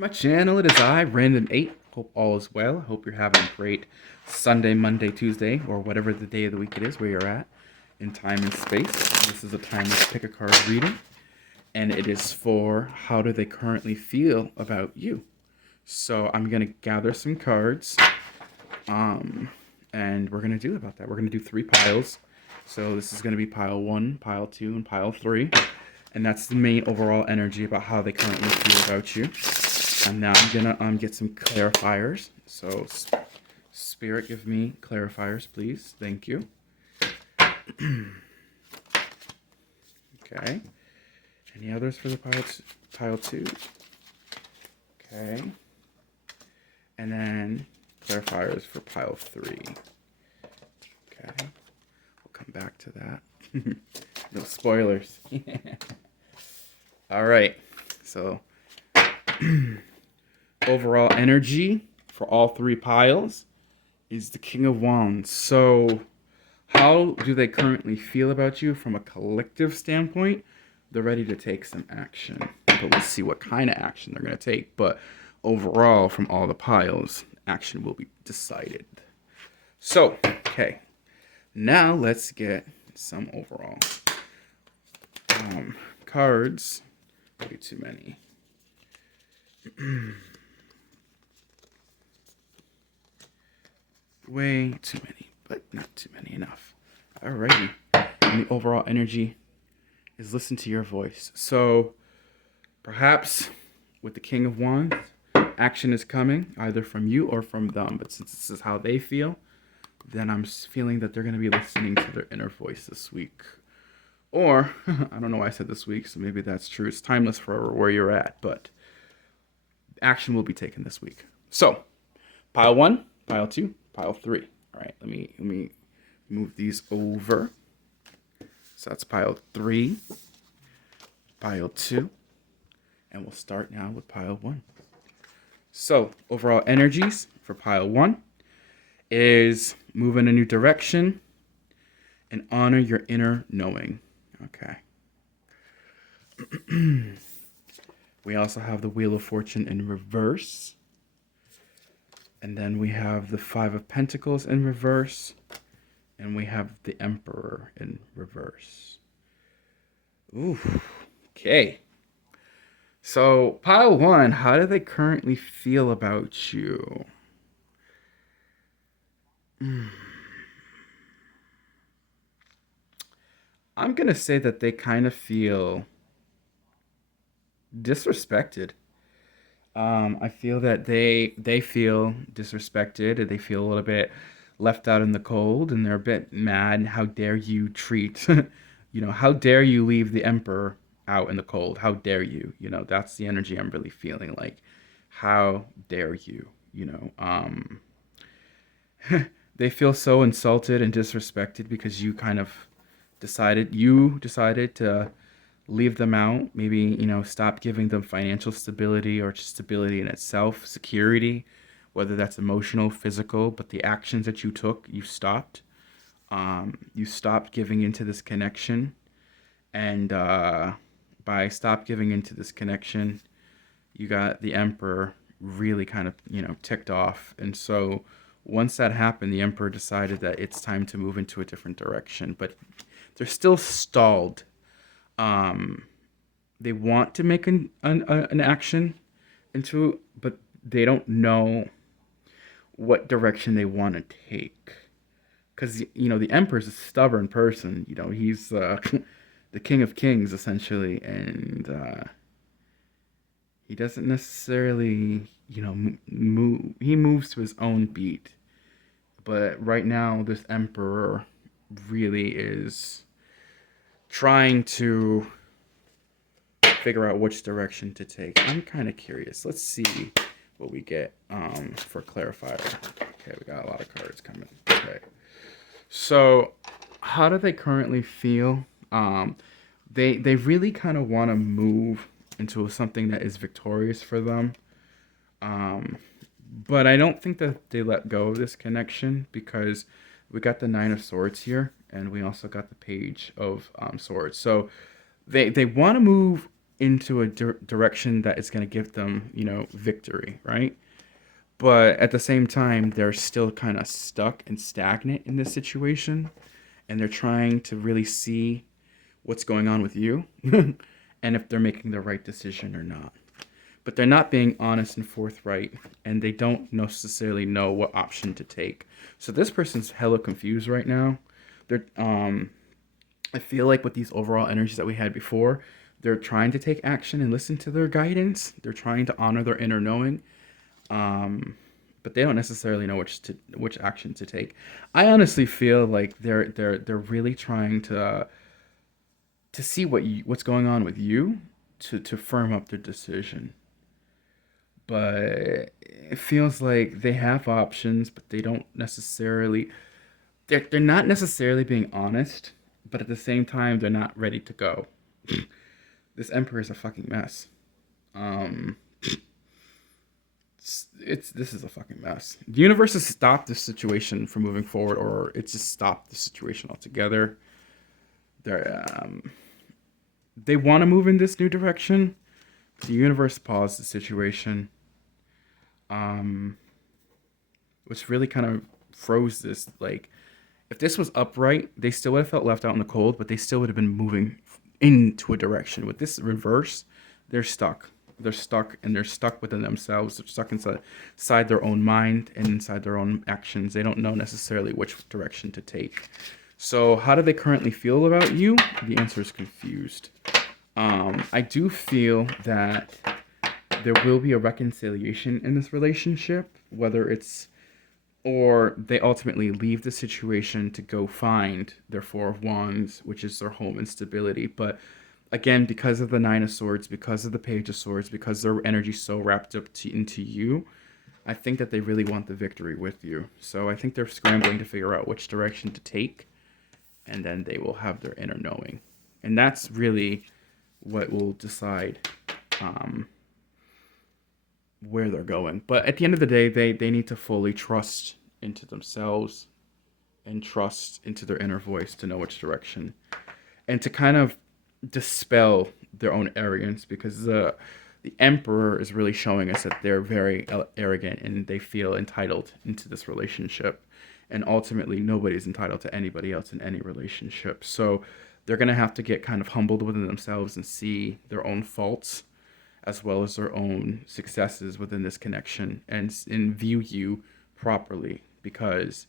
My channel, it is I, Random8. Hope all is well. Hope you're having a great Sunday, Monday, Tuesday, or whatever the day of the week it is where you're at in time and space. This is a timeless pick a card reading, and it is for how do they currently feel about you. So I'm gonna gather some cards, and we're gonna do about that. We're gonna do 3 piles. So this is gonna be pile 1, pile 2, and pile 3, and that's the main overall energy about how they currently feel about you. And now I'm gonna get some clarifiers. So Spirit, give me clarifiers, please. Thank you. Okay. Any others for the pile 2? Okay. And then clarifiers for pile 3. Okay. We'll come back to that. No spoilers. All right. So overall energy for all 3 piles is the King of Wands. So how do they currently feel about you from a collective standpoint? They're ready to take some action, but we'll see what kind of action they're going to take. But overall, from all the piles, action will be decided. So, okay, now let's get some overall cards. Maybe too many. Way too many, but not too many enough. Alrighty. And the overall energy is listen to your voice. So perhaps with the King of Wands, action is coming either from you or from them. But since this is how they feel, then I'm feeling that they're going to be listening to their inner voice this week. Or, I don't know why I said this week, so maybe that's true. It's timeless for where you're at, but action will be taken this week. So, pile 1, pile 2, pile 3. All right, let me move these over. So that's pile 3, pile 2, and we'll start now with pile 1. So, overall energies for pile 1 is move in a new direction and honor your inner knowing. Okay. We also have the Wheel of Fortune in reverse. And then we have the 5 of Pentacles in reverse. And we have the Emperor in reverse. Ooh. Okay. So, pile 1, how do they currently feel about you? I'm going to say that they kind of feel disrespected. I feel that they feel disrespected. They feel a little bit left out in the cold, and they're a bit mad. How dare you treat, how dare you leave the Emperor out in the cold? How dare you? That's the energy I'm really feeling. Like, how dare you? They feel so insulted and disrespected because you decided to leave them out, maybe, stop giving them financial stability or just stability in itself, security, whether that's emotional, physical, but the actions that you took, you stopped. You stopped giving into this connection. And by stop giving into this connection, you got the Emperor really kind of, ticked off. And so once that happened, the Emperor decided that it's time to move into a different direction. But they're still stalled. They want to make an action into, but they don't know what direction they want to take. Because, the Emperor's a stubborn person. He's the King of Kings, essentially. And he doesn't necessarily, move. He moves to his own beat. But right now, this Emperor really is trying to figure out which direction to take. I'm kind of curious. Let's see what we get for clarifier. Okay, we got a lot of cards coming. Okay. So, how do they currently feel? They really kind of want to move into something that is victorious for them. But I don't think that they let go of this connection because we got the 9 of Swords here, and we also got the Page of Swords. So they want to move into a direction that is going to give them, victory, right? But at the same time, they're still kind of stuck and stagnant in this situation, and they're trying to really see what's going on with you and if they're making the right decision or not. But they're not being honest and forthright, and they don't necessarily know what option to take. So this person's hella confused right now. They're I feel like with these overall energies that we had before, they're trying to take action and listen to their guidance. They're trying to honor their inner knowing, but they don't necessarily know which action to take. I honestly feel like they're really trying to see what's going on with you to firm up their decision. But it feels like they have options, but they don't necessarily. They're not necessarily being honest, but at the same time, they're not ready to go. This emperor is a fucking mess. Um, this is a fucking mess. The universe has stopped this situation from moving forward, or it's just stopped the situation altogether. They want to move in this new direction. The universe paused the situation, which really kind of froze this. Like, if this was upright, they still would have felt left out in the cold, but they still would have been moving into a direction. With this reverse, they're stuck. They're stuck, and they're stuck within themselves. They're stuck inside their own mind and inside their own actions. They don't know necessarily which direction to take. So how do they currently feel about you? The answer is confused. I do feel that there will be a reconciliation in this relationship, whether it's or they ultimately leave the situation to go find their Four of Wands, which is their home and stability. But again, because of the Nine of Swords, because of the Page of Swords, because their energy's so wrapped up into you, I think that they really want the victory with you. So I think they're scrambling to figure out which direction to take, and then they will have their inner knowing. And that's really what will decide where they're going. But at the end of the day, they need to fully trust into themselves and trust into their inner voice to know which direction, and to kind of dispel their own arrogance, because the emperor is really showing us that they're very arrogant and they feel entitled into this relationship, and ultimately nobody's entitled to anybody else in any relationship. So they're going to have to get kind of humbled within themselves and see their own faults as well as their own successes within this connection, and view you properly, because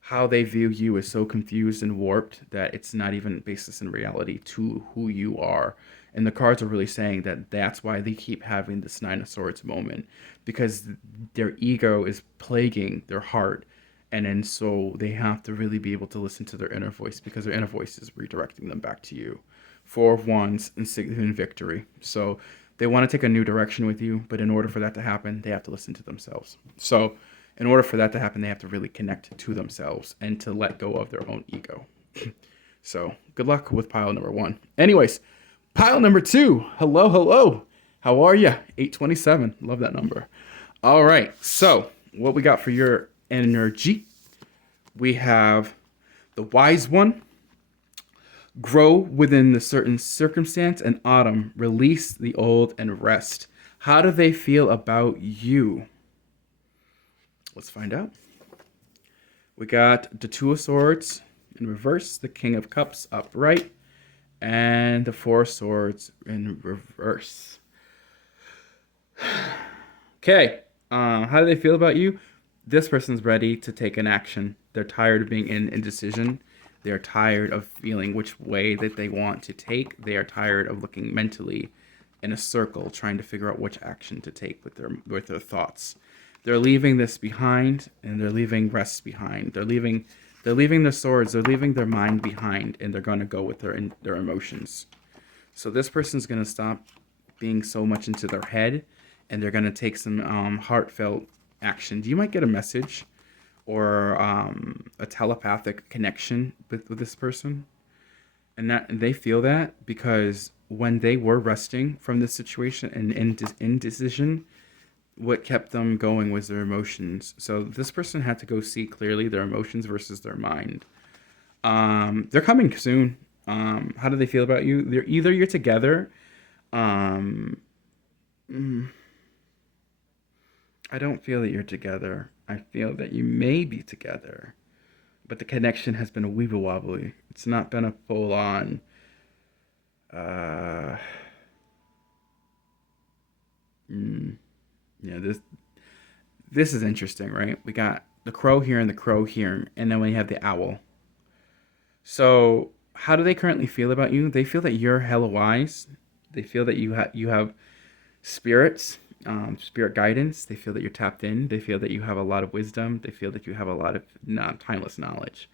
how they view you is so confused and warped that it's not even basis in reality to who you are. And the cards are really saying that that's why they keep having this Nine of Swords moment, because their ego is plaguing their heart. And then so they have to really be able to listen to their inner voice, because their inner voice is redirecting them back to you. Four of Wands and victory. So they want to take a new direction with you, but in order for that to happen, they have to listen to themselves. So in order for that to happen, they have to really connect to themselves and to let go of their own ego. So good luck with pile number 1. Anyways, pile number 2. Hello, hello. How are you? 827. Love that number. All right. So what we got for your energy? We have the Wise One. Grow within the certain circumstance, and Autumn. Release the old and rest. How do they feel about you? Let's find out. We got the Two of Swords in reverse, the King of Cups upright, and the Four of Swords in reverse. Okay, how do they feel about you? This person's ready to take an action. They're tired of being in indecision. They're tired of feeling which way that they want to take. They are tired of looking mentally in a circle, trying to figure out which action to take with their thoughts. They're leaving this behind, and they're leaving rest behind. They're leaving their swords. They're leaving their mind behind, and they're going to go with their emotions. So this person's going to stop being so much into their head, and they're going to take some heartfelt action. You might get a message or a telepathic connection with this person, and they feel that because when they were resting from this situation and indecision, what kept them going was their emotions. So this person had to go see clearly their emotions versus their mind. They're coming soon. How do they feel about you? They're either you're together, Um, mm, I don't feel that you're together. I feel that you may be together, but the connection has been a weeble wobbly. It's not been a full on. Uh, mm, yeah, this is interesting, right? We got the crow here and the crow here, and then we have the owl. So, how do they currently feel about you? They feel that you're hella wise. They feel that you have spirits, spirit guidance. They feel that you're tapped in. They feel that you have a lot of wisdom. They feel that you have a lot of timeless knowledge.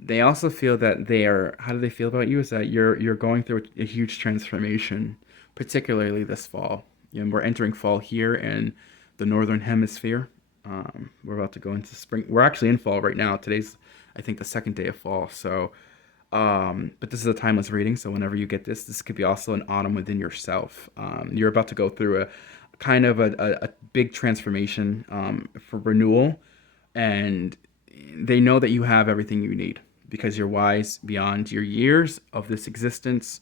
They also feel that they are. How do they feel about you? Is that you're going through a huge transformation, particularly this fall. You know, we're entering fall here in the northern hemisphere. We're about to go into spring. We're actually in fall right now. Today's, I think, the second day of fall. So, but this is a timeless reading. So whenever you get this, this could be also an autumn within yourself. You're about to go through a kind of a big transformation for renewal, and they know that you have everything you need because you're wise beyond your years of this existence,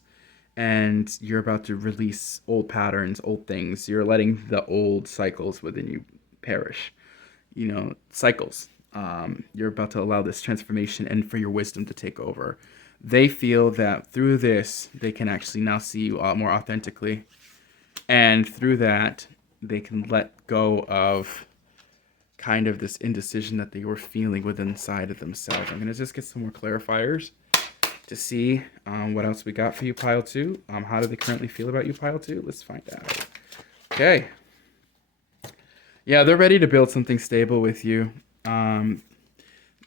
and you're about to release old patterns, old things. You're letting the old cycles within you perish. You know, cycles. You're about to allow this transformation and for your wisdom to take over. They feel that through this, they can actually now see you more authentically. And through that, they can let go of kind of this indecision that they were feeling within inside of themselves. I'm going to just get some more clarifiers to see what else we got for you, pile two. How do they currently feel about you, pile two? Let's find out. Okay. Yeah, they're ready to build something stable with you.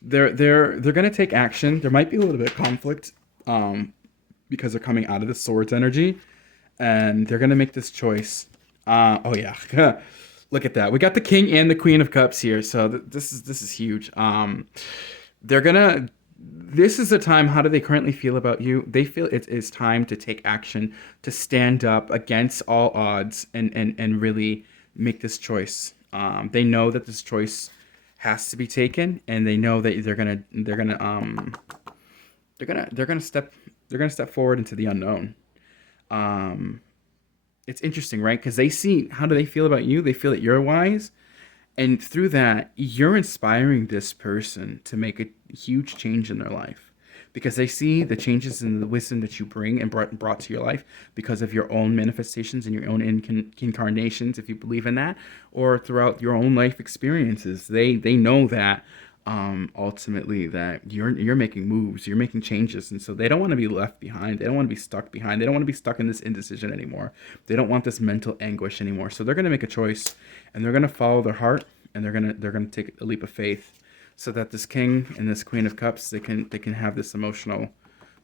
They're gonna take action. There might be a little bit of conflict, because they're coming out of the swords energy, and they're gonna make this choice. Oh yeah, look at that. We got the king and the queen of cups here, so this is huge. They're gonna. This is the time. How do they currently feel about you? They feel it is time to take action, to stand up against all odds, and really make this choice. They know that this choice has to be taken, and they know that they're gonna step forward into the unknown. Um, it's interesting, right? Because they see, how do they feel about you? They feel that you're wise, and through that, you're inspiring this person to make a huge change in their life because they see the changes in the wisdom that you bring and brought to your life because of your own manifestations and your own incarnations, if you believe in that, or throughout your own life experiences. They know that ultimately that you're making moves, you're making changes, and so they don't want to be left behind. They don't want to be stuck behind. They don't want to be stuck in this indecision anymore. They don't want this mental anguish anymore. So they're going to make a choice, and they're going to follow their heart, and they're gonna take a leap of faith, so that this king and this queen of cups, they can have this emotional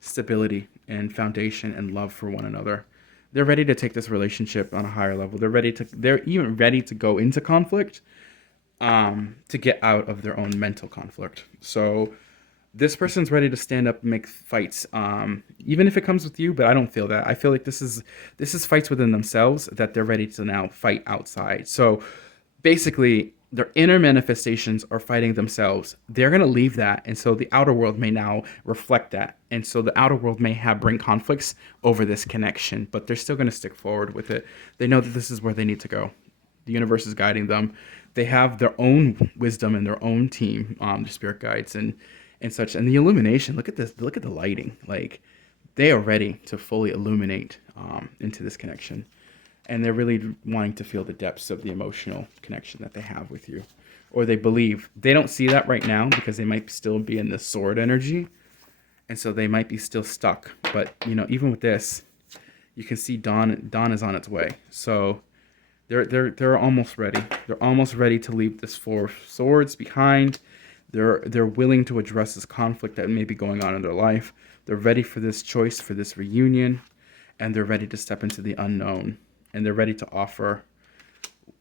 stability and foundation and love for one another. They're ready to take this relationship on a higher level. They're even ready to go into conflict, to get out of their own mental conflict. So this person's ready to stand up and make fights, even if it comes with you. But I don't feel that. I feel like this is fights within themselves that they're ready to now fight outside. So basically, their inner manifestations are fighting themselves. They're going to leave that, and so the outer world may now reflect that, and so the outer world may bring conflicts over this connection, but they're still going to stick forward with it. They know that this is where they need to go. The universe is guiding them. They have their own wisdom and their own team, the spirit guides and such. And the illumination. Look at this. Look at the lighting. Like, they are ready to fully illuminate into this connection. And they're really wanting to feel the depths of the emotional connection that they have with you. Or they believe. They don't see that right now because they might still be in the sword energy. And so they might be still stuck. But, even with this, you can see dawn is on its way. So they're almost ready. They're almost ready to leave this four of swords behind. They're willing to address this conflict that may be going on in their life. They're ready for this choice, for this reunion. And they're ready to step into the unknown. And they're ready to offer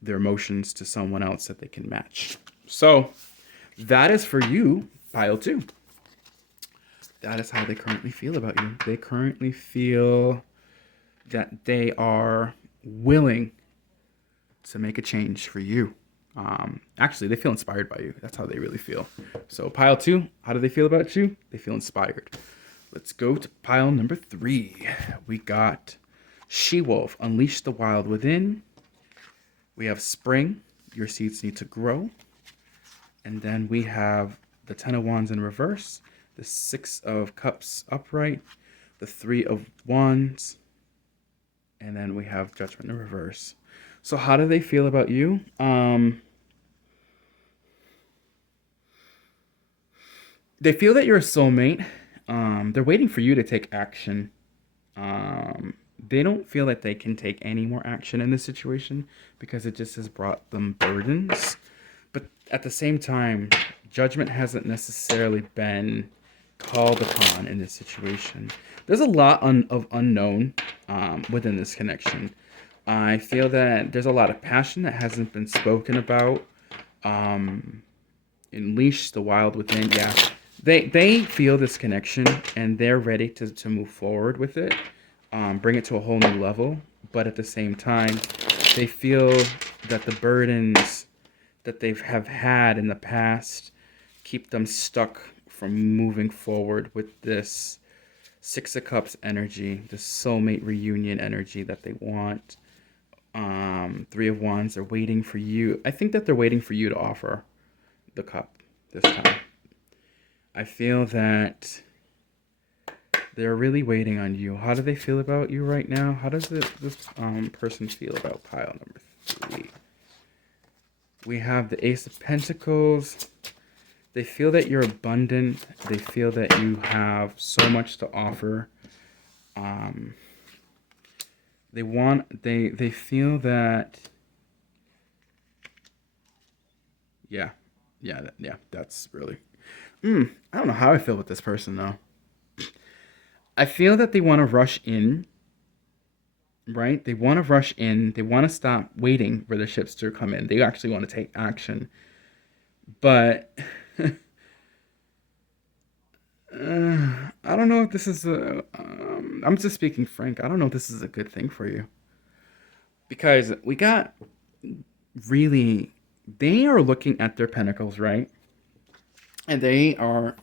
their emotions to someone else that they can match. So that is for you, pile two. That is how they currently feel about you. They currently feel that they are willing to make a change for you. Actually, they feel inspired by you. That's how they really feel. So pile two, how do they feel about you? They feel inspired. Let's go to pile number three. We got She-Wolf, unleash the wild within. We have Spring, your seeds need to grow. And then we have the Ten of Wands in reverse, the Six of Cups upright, the Three of Wands, and then we have Judgment in reverse. So how do they feel about you? They feel that you're a soulmate. They're waiting for you to take action. They don't feel that they can take any more action in this situation because it just has brought them burdens. But at the same time, judgment hasn't necessarily been called upon in this situation. There's a lot of unknown within this connection. I feel that there's a lot of passion that hasn't been spoken about. Unleash the wild within. Yeah, they feel this connection and they're ready to move forward with it, bring it to a whole new level. But at the same time, they feel that the burdens that they have had in the past keep them stuck from moving forward with this Six of Cups energy, the soulmate reunion energy that they want. Three of Wands are waiting for you. I think that they're waiting for you to offer the cup this time. I feel that they're really waiting on you. How do they feel about you right now? How does this person feel about pile number 3? We have the Ace of Pentacles. They feel that you're abundant. They feel that you have so much to offer. They feel that. Yeah, that's really. I don't know how I feel with this person though. I feel that they want to rush in. Right? They want to rush in. They want to stop waiting for the ships to come in. They actually want to take action. But I don't know if this is a. I'm just speaking frank. I don't know if this is a good thing for you. Because we got really. They are looking at their pentacles, right? And they are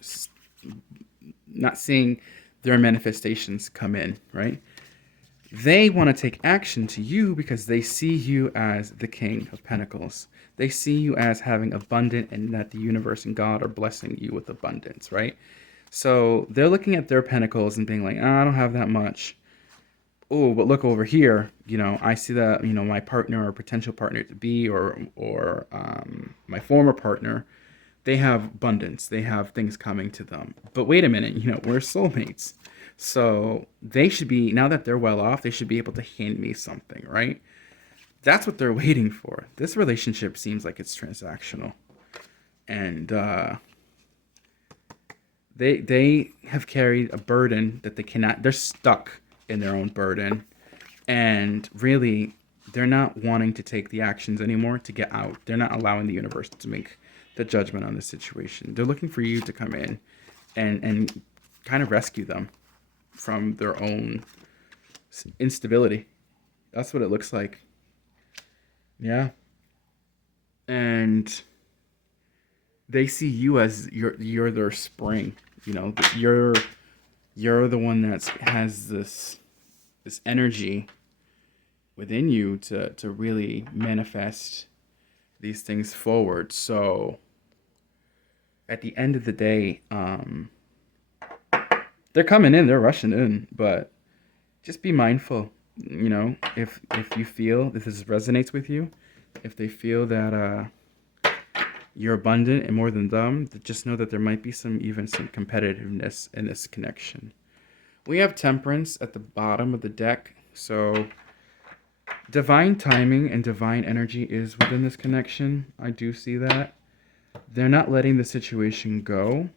not seeing their manifestations come in, right? They want to take action to you because they see you as the King of Pentacles. They see you as having abundant and that the universe and God are blessing you with abundance, right? So they're looking at their pentacles and being like, I don't have that much. Oh, but look over here. I see that, my partner or potential partner to be or my former partner, they have abundance. They have things coming to them. But wait a minute, we're soulmates. So they should be, now that they're well off, they should be able to hand me something, right? That's what they're waiting for. This relationship seems like it's transactional. And they have carried a burden that they're stuck in their own burden. And really, they're not wanting to take the actions anymore to get out. They're not allowing the universe to make the judgment on the situation. They're looking for you to come in and kind of rescue them from their own instability. That's what it looks like. Yeah. And they see you as you're their spring. You're the one that has this energy within you to really manifest these things forward. So at the end of the day, they're coming in, they're rushing in, but just be mindful, if you feel that this resonates with you, if they feel that you're abundant and more than them, just know that there might be some competitiveness in this connection. We have Temperance at the bottom of the deck, so divine timing and divine energy is within this connection. I do see that. They're not letting the situation go.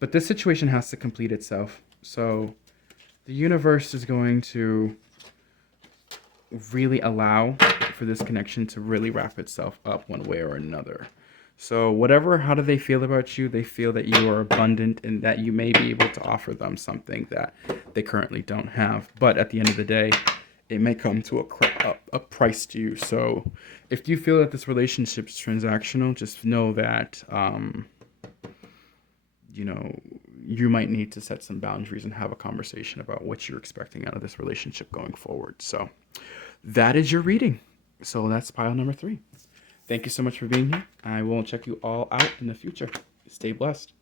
But this situation has to complete itself. So the universe is going to really allow for this connection to really wrap itself up one way or another. So how do they feel about you? They feel that you are abundant and that you may be able to offer them something that they currently don't have. But at the end of the day, it may come to a price to you. So if you feel that this relationship is transactional, just know that, you might need to set some boundaries and have a conversation about what you're expecting out of this relationship going forward. So that is your reading. So that's pile number 3. Thank you so much for being here. I will check you all out in the future. Stay blessed.